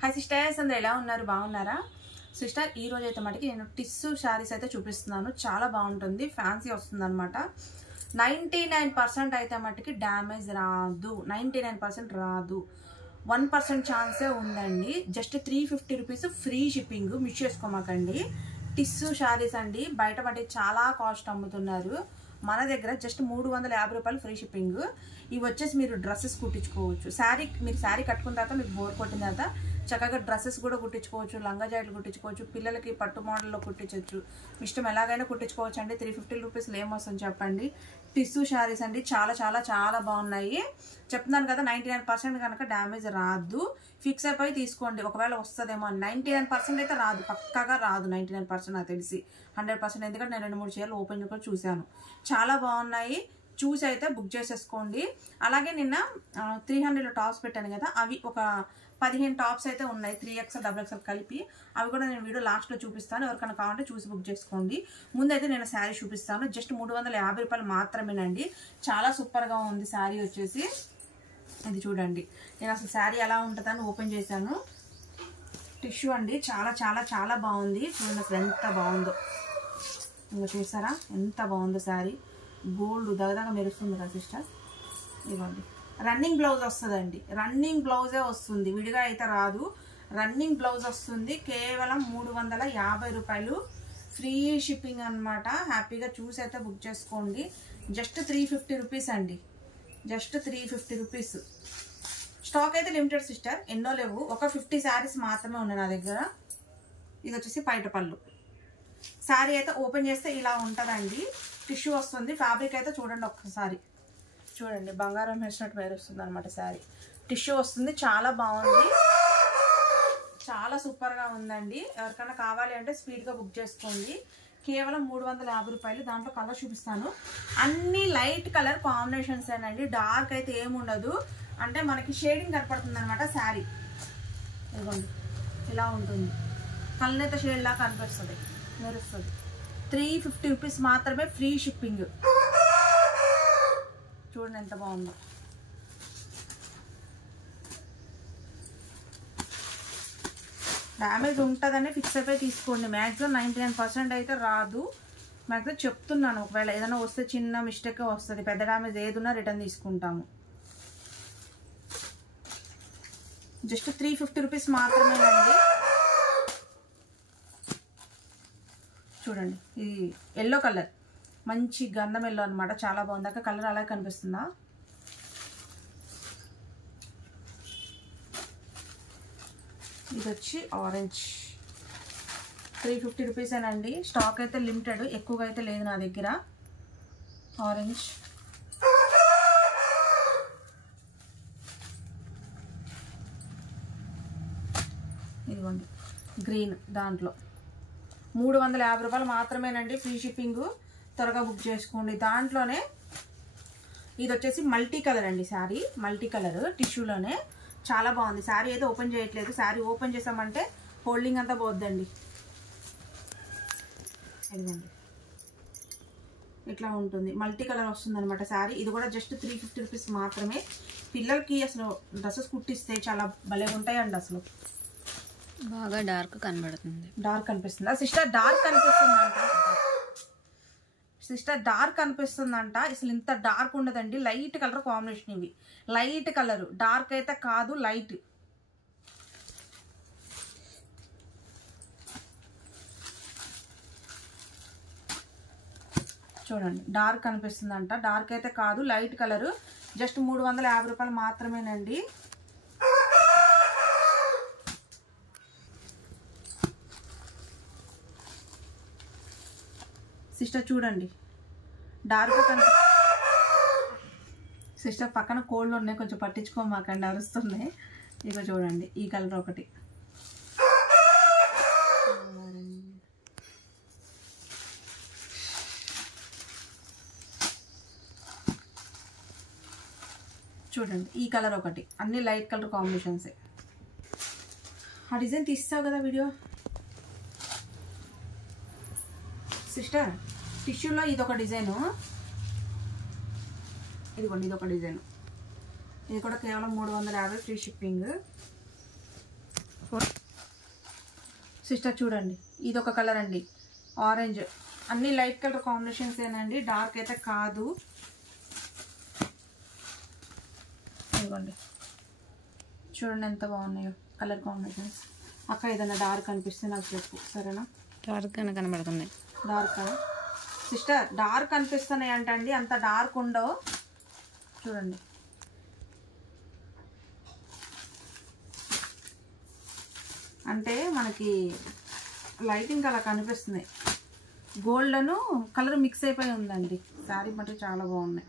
Hi sisters, అందరూ ఎలా ఉన్నారు? బాగున్నారా సిస్టర్? ఈ రోజు అయితే మటుకి నేను టిష్యూ శారీస్ అయితే చూపిస్తున్నాను. చాలా బాగుంటుంది, ఫ్యాన్సీ వస్తుంది అనమాట. 99% అయితే మటుకి డ్యామేజ్ రాదు, 99% రాదు. 1% ఛాన్సే ఉందండి. Just 350 rupees free shipping, miss చేసుకోమాకండి. టిష్యూ శారీస్ అండి, బయట మట్టి చాలా కాస్ట్ అమ్ముతున్నారు. మన దగ్గర జస్ట్ 350 రూపాయలు ఫ్రీ షిప్పింగ్. ఇవి వచ్చేసి మీరు డ్రెస్సెస్ కుట్టించుకోవచ్చు. మీరు శారీ కట్టుకున్న తర్వాత మీకు బోర్ కొట్టిన తర్వాత చక్కగా డ్రెస్సెస్ కూడా కుట్టించుకోవచ్చు, లంగా జాకెట్లు కుట్టించుకోవచ్చు, పిల్లలకి పట్టు మోడల్లో కుట్టించవచ్చు. ఇష్టం ఎలాగైనా కుట్టించుకోవచ్చు అండి. 350 రూపీస్లో ఏమొస్తుంది చెప్పండి. టిష్యూ శారీస్ అండి, చాలా చాలా చాలా బాగున్నాయి. చెప్తున్నాను కదా, 99% కనుక డ్యామేజ్ రాదు. ఫిక్స్ అయిపోయి తీసుకోండి. ఒకవేళ వస్తుందేమో, 99% అయితే రాదు, పక్కాగా రాదు. 99% నాకు తెలిసి 100%, ఎందుకంటే నేను 2-3 చీరలు ఓపెన్ కూడా చూశాను. చాలా బాగున్నాయి. చూసి అయితే బుక్ చేసేసుకోండి. అలాగే నిన్న 300 టాప్స్ పెట్టాను కదా, అవి ఒక 15 టాప్స్ అయితే ఉన్నాయి, 3XL, XXL కలిపి. అవి కూడా నేను వీడియో లాస్ట్లో చూపిస్తాను. ఎవరికైనా కావాలంటే చూసి బుక్ చేసుకోండి. ముందైతే నేను శారీ చూపిస్తాను. జస్ట్ 350 రూపాయలు మాత్రమేనండి. చాలా సూపర్గా ఉంది శారీ వచ్చేసి. ఇది చూడండి, నేను అసలు శారీ ఎలా ఉంటుందని ఓపెన్ చేశాను. టిష్యూ అండి, చాలా చాలా చాలా బాగుంది. చూడండి అసలు ఎంత బాగుందో. ఇంకా చూసారా ఎంత బాగుందో శారీ. గోల్డ్ దగదగ మెరుస్తుంది కదా సిస్టర్. ఇవ్వండి, రన్నింగ్ బ్లౌజ్ వస్తుందండి. రన్నింగ్ బ్లౌజే వస్తుంది, విడిగా అయితే రాదు. రన్నింగ్ బ్లౌజ్ వస్తుంది. కేవలం 350 రూపాయలు ఫ్రీ షిప్పింగ్ అనమాట. హ్యాపీగా చూసి అయితే బుక్ చేసుకోండి. జస్ట్ 350 రూపీస్ అండి, జస్ట్ 350 రూపీస్. స్టాక్ అయితే లిమిటెడ్ సిస్టర్, ఎన్నో లేవు. ఒక 50 శారీస్ మాత్రమే ఉన్నాయి నా దగ్గర. ఇది వచ్చేసి పైట పళ్ళు. శారీ అయితే ఓపెన్ చేస్తే ఇలా ఉంటుందండి. టిష్యూ వస్తుంది. ఫ్యాబ్రిక్ అయితే చూడండి ఒక్కసారి, చూడండి బంగారం వేసినట్టు వేరుస్తుంది అనమాట శారీ. టిష్యూ వస్తుంది, చాలా బాగుంది, చాలా సూపర్గా ఉందండి. ఎవరికైనా కావాలి అంటే స్పీడ్గా బుక్ చేసుకోండి. కేవలం 350 రూపాయలు. దాంట్లో కలర్ చూపిస్తాను. అన్ని లైట్ కలర్ కాంబినేషన్స్ ఏనండి, డార్క్ అయితే ఏముండదు. అంటే మనకి షేడింగ్ కనపడుతుంది అనమాట శారీ. ఇదిగోండి ఇలా ఉంటుంది, కళ్ళనేత షేడ్ లాగా కనిపిస్తుంది, మెరుస్తుంది. 350 రూపీస్ మాత్రమే ఫ్రీ షిప్పింగ్. చూడండి ఎంత బాగుందో. డ్యామేజ్ ఉంటుందని ఫిక్స్ అయిపోయి తీసుకోండి. మ్యాక్సిమం 99% అయితే రాదు. మ్యాక్సిమం చెప్తున్నాను. ఒకవేళ ఏదైనా వస్తే చిన్న మిస్టేక్ వస్తుంది, పెద్ద డ్యామేజ్ ఏదున్నా రిటర్న్ తీసుకుంటాము. జస్ట్ 350 రూపీస్ మాత్రమేనండి. చూడండి, ఇది ఎల్లో కలర్, మంచి గంధం ఎల్లో అనమాట. చాలా బాగుంది. అక్క కలర్ అలాగే కనిపిస్తుందా? ఇది వచ్చి ఆరెంజ్. 350 రూపీసేనండి. స్టాక్ అయితే లిమిటెడ్, ఎక్కువగా అయితే లేదు నా దగ్గర. ఆరెంజ్, ఇదిగోండి గ్రీన్. దాంట్లో 350 రూపాయలు మాత్రమేనండి ఫ్రీ షిప్పింగ్. త్వరగా బుక్ చేసుకోండి. దాంట్లోనే ఇది వచ్చేసి మల్టీ కలర్ అండి శారీ, మల్టీ కలర్ టిష్యూలోనే. చాలా బాగుంది. శారీ అయితే ఓపెన్ చేయట్లేదు. శారీ ఓపెన్ చేసామంటే హోల్డింగ్ అంతా పోద్దండి. ఇదిగోండి ఇట్లా ఉంటుంది, మల్టీ కలర్ వస్తుంది అనమాట శారీ. ఇది కూడా జస్ట్ 350 రూపీస్ మాత్రమే. పిల్లలకి అసలు డ్రెస్సెస్ కుట్టిస్తే చాలా భలే ఉంటాయండి. అసలు బాగా డార్క్ కనబడుతుంది. డార్క్ కనిపిస్తుందా సిస్టర్? డార్క్ కనిపిస్తుందంట సిస్టర్, డార్క్ కనిపిస్తుందంట. అసలు ఇంత డార్క్ ఉండదండి, లైట్ కలర్ కాంబినేషన్. ఇవి లైట్ కలర్, డార్క్ అయితే కాదు, లైట్. చూడండి డార్క్ కనిపిస్తుందంట, డార్క్ అయితే కాదు, లైట్ కలర్. జస్ట్ 350 రూపాయలు మాత్రమేనండి. సిస్టర్ చూడండి, డార్క్ సిస్టర్ పక్కన కోళ్ళు ఉన్నాయి, కొంచెం పట్టించుకోమాకండి, అరుస్తున్నాయి. ఇక చూడండి ఈ కలర్ ఒకటి. చూడండి ఈ కలర్ ఒకటి. అన్ని లైట్ కలర్ కాంబినేషన్సే. ఆ డిజైన్ తీస్తావు కదా వీడియో సిస్టర్. టిష్యూలో ఇదొక డిజైను, ఇదిగోండి ఇదొక డిజైన్. ఇది కూడా కేవలం 350 ఫ్రీ షిప్పింగ్. సిస్టర్ చూడండి, ఇది ఒక కలర్ అండి, ఆరెంజ్. అన్ని లైట్ కలర్ కాంబినేషన్స్ ఏనండి, డార్క్ అయితే కాదు. ఇదిగోండి చూడండి ఎంత బాగున్నాయో కలర్ కాంబినేషన్స్. అక్క ఏదైనా డార్క్ అనిపిస్తే నాకు చెప్పు, సరేనా? డార్క్ అని కనబడుతుంది. డార్క్ సిస్టర్, డార్క్ అనిపిస్తున్నాయి అంటండి, అంత డార్క్ ఉండవు. చూడండి అంటే మనకి లైటింగ్ అలా కనిపిస్తున్నాయి. గోల్డెను కలర్ మిక్స్ అయిపోయి ఉందండి. శారీ మట్టి చాలా బాగున్నాయి.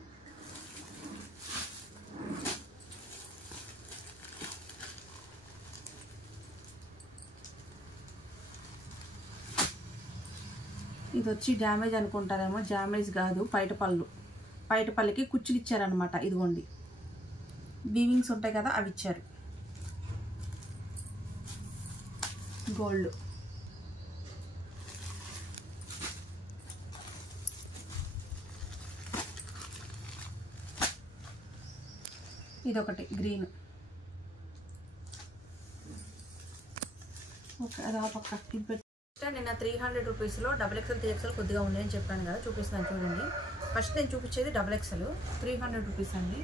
ఇది వచ్చి డ్యామేజ్ అనుకుంటారేమో, డ్యామేజ్ కాదు, పైట పళ్ళకి కుచ్చులు ఇచ్చారనమాట. ఇదిగోండి వీవింగ్స్ ఉంటాయి కదా, అవి ఇచ్చారు. గోల్డ్ ఇదొకటి గ్రీన్. ఓకే, అది ఆ పక్క ఇది పెట్టి. నిన్న 300 రూపీస్లో XXL 3XL కొద్దిగా ఉన్నాయని చెప్పాను కదా, చూపిస్తాను చూడండి. ఫస్ట్ నేను చూపించేది XXL 300 రూపీస్ అండి.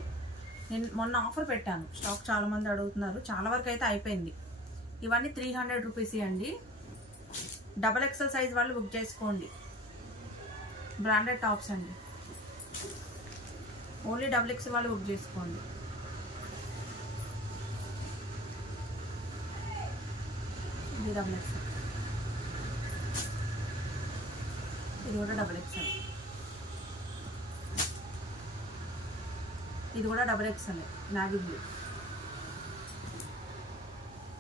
నేను మొన్న ఆఫర్ పెట్టాను, స్టాక్ చాలామంది అడుగుతున్నారు, చాలా వరకు అయితే అయిపోయింది. ఇవన్నీ 300 రూపీస్ అండి. XXL సైజ్ వాళ్ళు బుక్ చేసుకోండి. బ్రాండెడ్ టాప్స్ అండి, ఓన్లీ XXL వాళ్ళు బుక్ చేసుకోండి. ఇది XXL, ఇది కూడా XXL, ఇది కూడా XXL నావీ బ్లూ.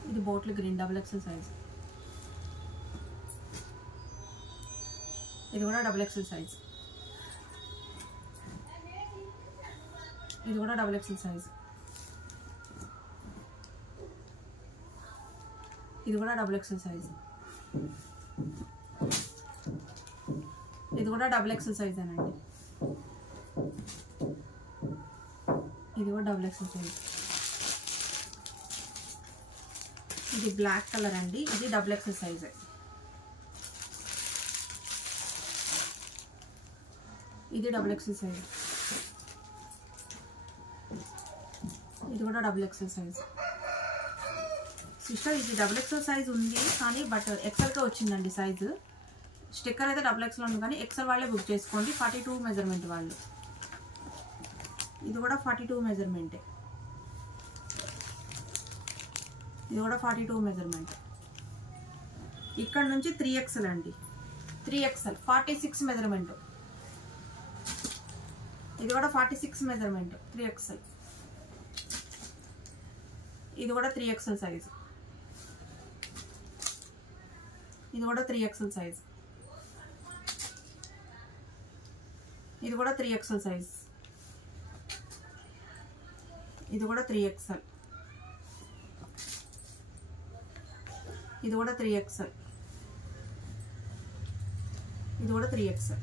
ఇది బోట్ల్ గ్రీన్ XXL సైజ్. ఇది కూడా XXL సైజ్. ఇది కూడా XXL సైజ్. ఇది కూడా XXL సైజ్. ఇది కూడా XXL సైజ్ అనండి. ఇది కూడా XXL సైజ్. ఇది బ్లాక్ కలర్ అండి, ఇది XXL సైజ్. ఇది XXL సైజ్. ఇది కూడా XXL సైజ్. సిస్టర్ ఇది XXL సైజ్ ఉంది కానీ బట్ ఎక్సెల్గా వచ్చిందండి సైజు. స్టిక్కర్ అయితే XXL ఉంది కానీ ఎక్సెల్ వాళ్ళే బుక్ చేసుకోండి. 42 మెజర్మెంట్ వాళ్ళు. ఇది కూడా 42 మెజర్మెంటే. ఇది కూడా 42 మెజర్మెంట్. ఇక్కడ నుంచి 3XL అండి, 3XL 46 మెజర్మెంట్. ఇది కూడా 46 మెజర్మెంట్ 3XL. ఇది కూడా 3XL సైజ్. ఇది కూడా 3XL సైజ్. ఇది కూడా 3XL సైజ్. ఇది కూడా 3XL. ఇది కూడా 3XL. ఇది కూడా 3XL.